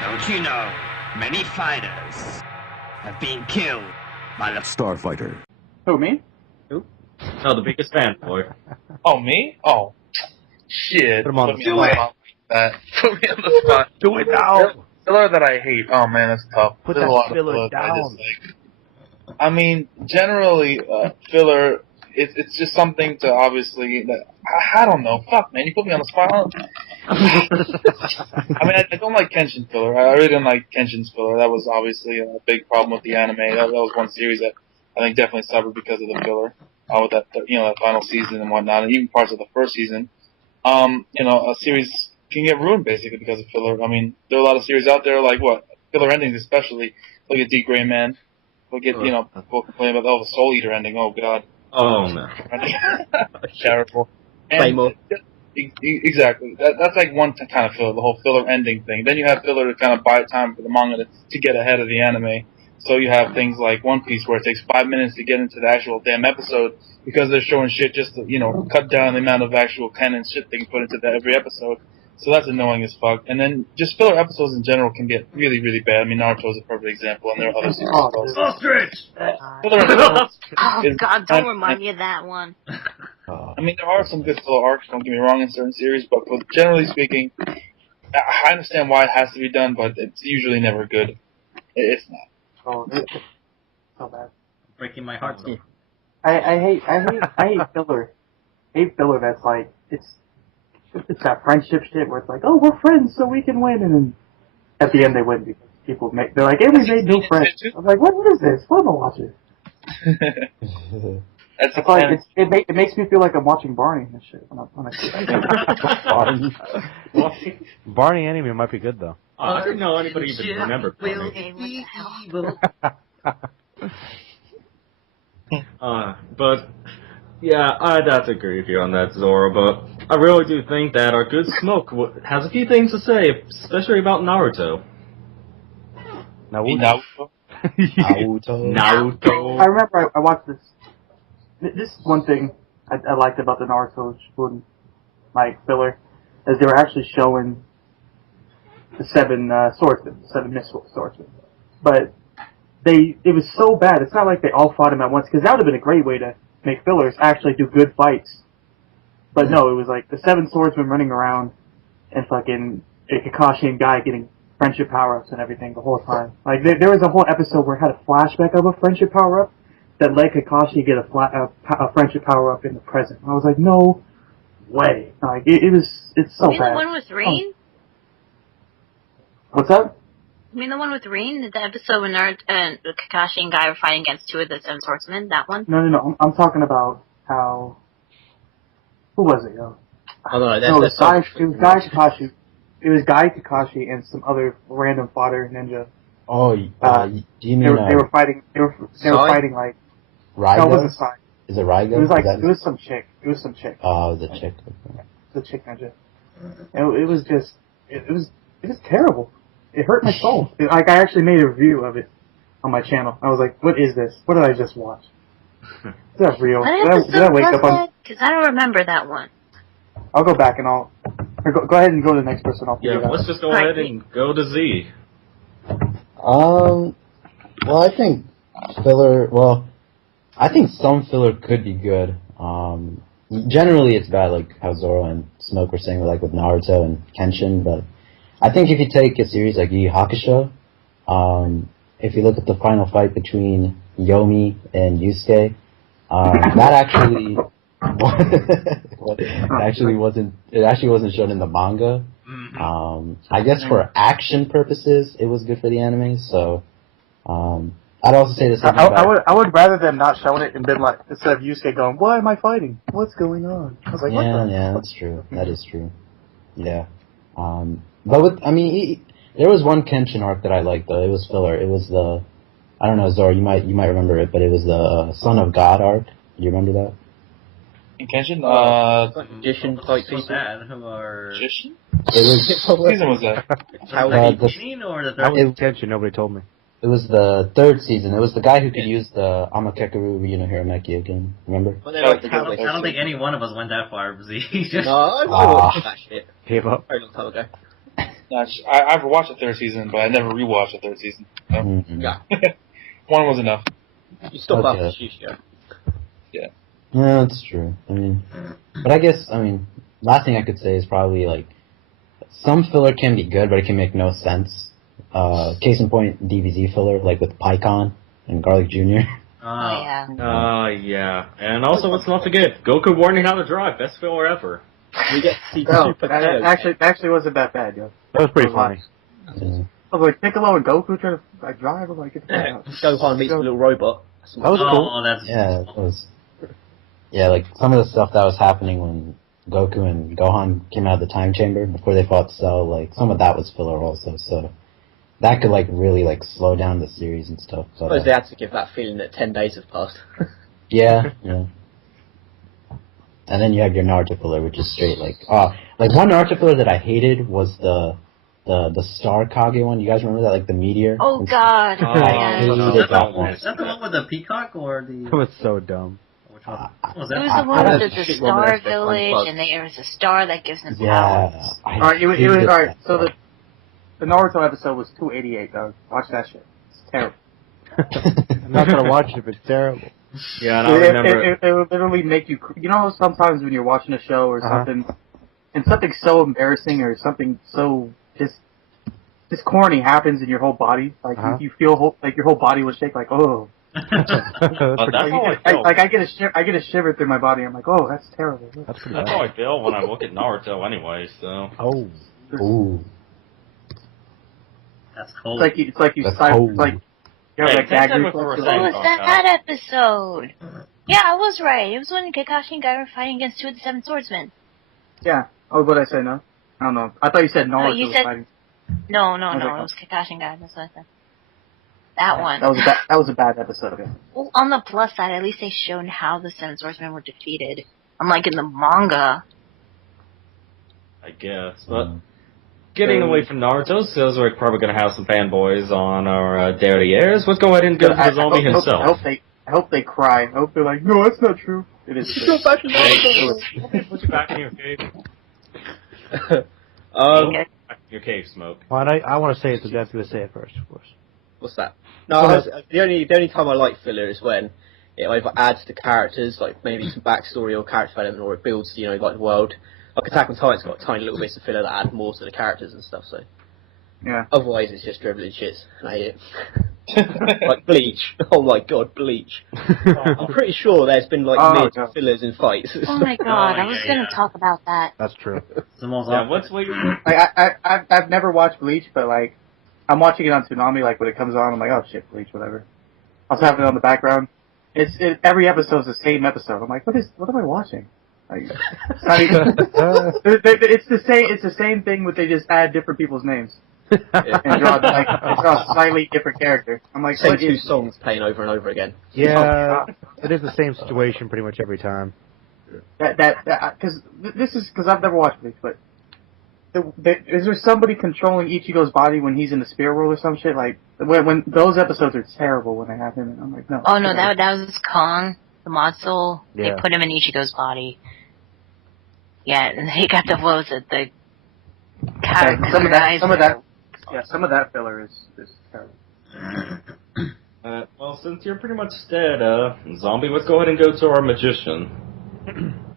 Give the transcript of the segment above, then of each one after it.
Don't you know, many fighters have been killed by the Starfighter. Who, me? Who? Oh, the biggest fan, boy. Oh, me? Oh. Shit. Put him on the spot. Put me on the spot. Do it now! Filler that I hate. Oh, man, that's tough. Put There's that a lot of filler filler that I down. dislike. I mean, generally, filler, it's just something to obviously, I don't know, fuck man, you put me on the spot. I mean, I don't like Kenshin filler. I really didn't like Kenshin's filler. That was obviously a big problem with the anime. That was one series that I think definitely suffered because of the filler. With that, that final season and whatnot, and even parts of the first season. A series can get ruined basically because of filler. I mean, there are a lot of series out there like filler endings especially. Look at D Gray Man. Look at people complain about the Soul Eater ending. Oh god. Oh no. Terrible. And exactly. That's like one kind of filler, the whole filler ending thing. Then you have filler to kind of buy time for the manga to get ahead of the anime. So you have things like One Piece where it takes 5 minutes to get into the actual damn episode because they're showing shit just to, cut down the amount of actual canon shit they can put into every episode. So that's annoying as fuck. And then just filler episodes in general can get really, really bad. I mean, Naruto is a perfect example, and there are other series as well. Filler episodes Oh god, don't remind me of that one. I mean, there are some good filler arcs, don't get me wrong, in certain series, but generally speaking, I understand why it has to be done, but it's usually never good. It's not. Oh, it's so bad. Breaking my heart. So. I hate filler. I hate filler that's like, it's that friendship shit where it's like, oh, we're friends so we can win, and then at the end they win because they're like, hey, we made new friends. I'm like, what is this? What am I watching? It's like, it makes me feel like I'm watching Barney and shit. Barney anime might be good though. I didn't know anybody even remembered Barney. But yeah, I'd have to agree with you on that, Zoro. But I really do think that our good Smoke has a few things to say, especially about Naruto. Naruto. I remember I watched this. This is one thing I liked about the Naruto Shippuden, filler, is they were actually showing the seven swordsmen, seven mist swordsmen. But it was so bad. It's not like they all fought him at once, because that would have been a great way to make fillers actually do good fights. But no, it was like the seven swordsmen running around and fucking Kakashi and Guy getting friendship power-ups and everything the whole time. Like, there was a whole episode where it had a flashback of a friendship power-up that let Kakashi get a friendship power-up in the present. I was like, no way. Like, it's so bad. You mean the one with Rain? What's that? You mean the one with Rain? The episode when Naruto and Kakashi and Guy were fighting against two of the seven swordsmen? That one? No. I'm talking about how... Who was it, yo? Oh, no, it was Guy Kakashi. It was Guy Kakashi and some other random fodder ninja. Oh, do you mean... They were fighting... They were fighting, like... Raiga? No, it wasn't Sai. Is it Raiga? It was like... It was some chick. It was some chick. Oh, it was a chick. Okay. The chick ninja. And it was just... It was terrible. It hurt my soul. I actually made a review of it on my channel. I was like, what is this? What did I just watch? Is that real? Did I wake up on... Because I don't remember that one. I'll go back and I'll... Go ahead and go to the next person. Let's just go ahead and go to Z. Well, I think filler... Well, I think some filler could be good. Generally, it's bad, like how Zoro and Smoke were saying, like with Naruto and Kenshin, but I think if you take a series like Yu Yu Hakusho, if you look at the final fight between Yomi and Yusuke, that actually... It actually wasn't shown in the manga. I guess for action purposes, it was good for the anime. So, I'd also say this. I would rather them not showing it and been like, instead of Yusuke going, "Why am I fighting? What's going on?" I was like, yeah, that's true. That is true. Yeah. But there was one Kenshin arc that I liked though. It was filler. It was the, I don't know, Zoro, you might remember it, but it was the Son of God arc. Do you remember that? In Kenshin? Magician fight people who are... Magician? What season was that? How the third? Kenshin, nobody told me. It was the third season. It was the guy who could use the Amakekaru Hirameki again. Remember? Well, I don't think any one of us went that far, Z. No, I watched that shit. Gave up. Very long time ago. I've watched the third season, but I never rewatched the third season. So. Mm-hmm. Yeah. One was enough. You stop Okay. after Shishio. Yeah, that's true. I mean, but I guess, last thing I could say is probably, like, some filler can be good, but it can make no sense. Case in point, DBZ filler, like with PyCon and Garlic Jr. Oh, yeah. Yeah. And also, let's not forget, Goku warning how to drive, best filler ever. We get to see No, Super that Tails. actually wasn't that bad, yo. That was pretty funny. Yeah. I was like, Piccolo and Goku trying to like, drive. I'm like, get the fuck out. Gohan meets the little robot. That was cool. Oh, that's Yeah, it was. Yeah, like some of the stuff that was happening when Goku and Gohan came out of the time chamber before they fought Cell, like some of that was filler also. So that could like really like slow down the series and stuff. I But, suppose they had to give that feeling that 10 days have passed. yeah. And then you have your Naruto filler, which is straight like one Naruto filler that I hated was the Star Kage one. You guys remember that, like the meteor? Oh, God. I hated that one. Is that the one with the peacock or the? That was so dumb. Which one? What was It that? was the one I- with the shit one with Star that Village, bug. and there was a star that gives them Yeah. powers. Alright, it was alright. So the Naruto episode was 288, though. Watch that shit. It's terrible. I'm not gonna watch it if it's terrible. Yeah, and I remember... It will literally make you. You know, sometimes when you're watching a show or something, and something so embarrassing or something so just corny happens in your whole body, like you feel like your whole body will shake, like oh. That's pretty That's how I feel. I get a shiver through my body. I'm like, oh, that's terrible. That's pretty That's bad. how I feel when I look at Naruto anyway, so... Oh. Ooh. That's cold. It's like you That's sigh, cold. like you have Hey, like gag take that reflex. before You're saying like, What was that episode? Yeah, I was right. It was when Kakashi and Guy were fighting against two of the Seven Swordsmen. yeah. Oh, what did I say? No, I don't know. I thought you said Naruto you was said- fighting. No, Okay. it was Kakashi and Guy. That's what I said. That one. That was a bad episode. Yeah. Well, on the plus side, at least they showed how the Seven Swordsmen were defeated. Unlike in the manga. I guess, but... Getting away from Naruto, so we're probably going to have some fanboys on our Dairy Airs. Let's go ahead and go to the zombie himself. I hope they cry. I hope they're like, no, that's not true. It is. True. Put you back in your cave. Okay. Back in your cave, Smoke. Well, and I want to say it, so Jeff's going to say it first, of course. What's that? No, the only time I like filler is when it either adds to characters, like maybe some backstory or character development, or it builds, like the world. Like Attack on Titan's got tiny little bits of filler that add more to the characters and stuff. So Yeah. otherwise, it's just dribbling shits, and I hate it. Like Bleach. Oh my god, Bleach. I'm pretty sure there's been mid God. fillers in fights. Oh my god, I was gonna talk about that. That's true. It's the most Yeah, awkward. what's waiting? I've never watched Bleach, but like I'm watching it on Tsunami. Like when it comes on, I'm like, oh shit, Bleach, whatever. Also having it on the background. Every episode's the same episode. I'm like, what am I watching? Like, it's not even. It's the same thing, but they just add different people's names and draw a slightly different character. I'm like, Same what two is? songs playing over and over again. Yeah, it is the same situation pretty much every time. Because I've never watched Bleach, but is there somebody controlling Ichigo's body when he's in the spirit world or some shit? Like when those episodes are terrible when they happen. And I'm like, no. Oh no, that was Kong, the mod soul. Yeah. They put him in Ichigo's body. Yeah, and he got the blows at the character. Some of that filler is terrible. Well, since you're pretty much dead, Zombie, let's go ahead and go to our magician.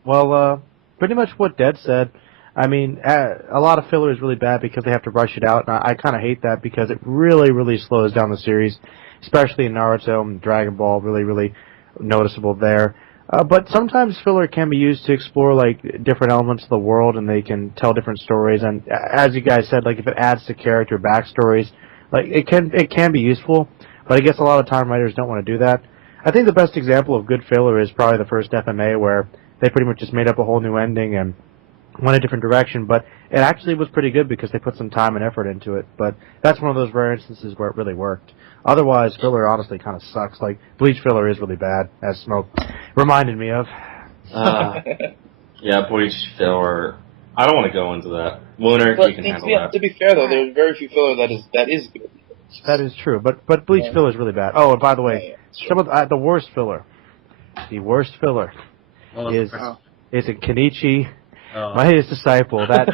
Well, pretty much what Dead said. I mean, a lot of filler is really bad because they have to rush it out, and I kind of hate that because it really, really slows down the series, especially in Naruto and Dragon Ball, really, really noticeable there. But sometimes filler can be used to explore, like, different elements of the world, and they can tell different stories, and as you guys said, like, if it adds to character backstories, like, it can be useful, but I guess a lot of time writers don't want to do that. I think the best example of good filler is probably the first FMA, where they pretty much just made up a whole new ending and went a different direction, but it actually was pretty good because they put some time and effort into it. But that's one of those rare instances where it really worked. Otherwise, filler honestly kind of sucks. Like, Bleach filler is really bad, as Smoke reminded me of. Yeah, Bleach filler. I don't want to go into that. Lunar, But you can handle that. to be fair though, there's very few filler that is good. That is true, but Bleach filler is really bad. Oh, and by the way, some of the worst filler What was is the first- it Kenichi, Oh. his disciple. That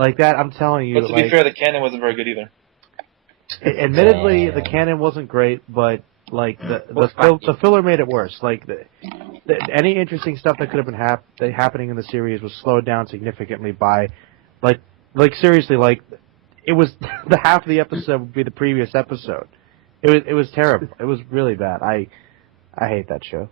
Like that, I'm telling you. But to be fair, the canon wasn't very good either. Admittedly, the canon wasn't great, but like the filler made it worse. Like any interesting stuff that could have been happening in the series was slowed down significantly by, like seriously, like it was the half of the episode would be the previous episode. It was terrible. It was really bad. I hate that show.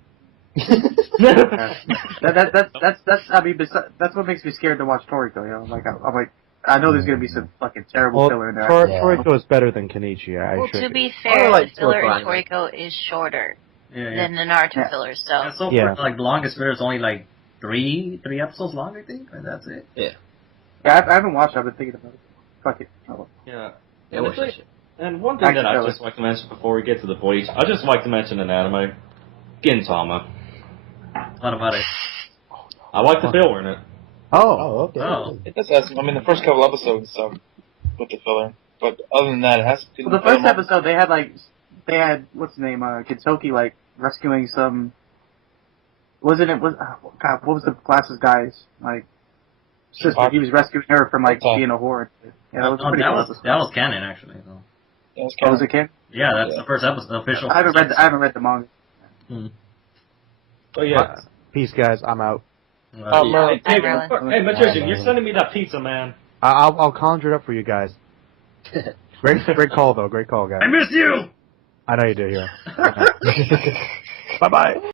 That's what makes me scared to watch Toriko. You know, like I'm like, I know there's gonna be some fucking terrible filler in there. Toriko is better than Kenichi. To be fair, the filler in Toriko is shorter than the Naruto filler. So and so far, like the longest filler is only like three episodes long, I think, and that's it. Yeah. I haven't watched it. I've been thinking about it. Fuck it. Yeah. And one thing that I'd just like to mention before we get to the Bleach, I'd just like to mention an anime, Gintama. What about it? I like the filler in it. Oh, okay. Oh. It does have some, I mean, the first couple episodes with the filler, but other than that, it has to. Well, the first episode, they had what's the name, Kitsuki, like rescuing some. God, what was the glasses guy's like sister? He was rescuing her from like being a whore. Yeah, that was pretty cool. That was canon actually. So. Oh, was it canon? Yeah, that's the first episode. Official. I haven't read the manga. Oh yeah. Peace, guys. I'm out. Hey, Magician, you're sending me that pizza, man. I'll conjure it up for you guys. Great call, though. Great call, guys. I miss you! I know you do, yeah. Bye-bye.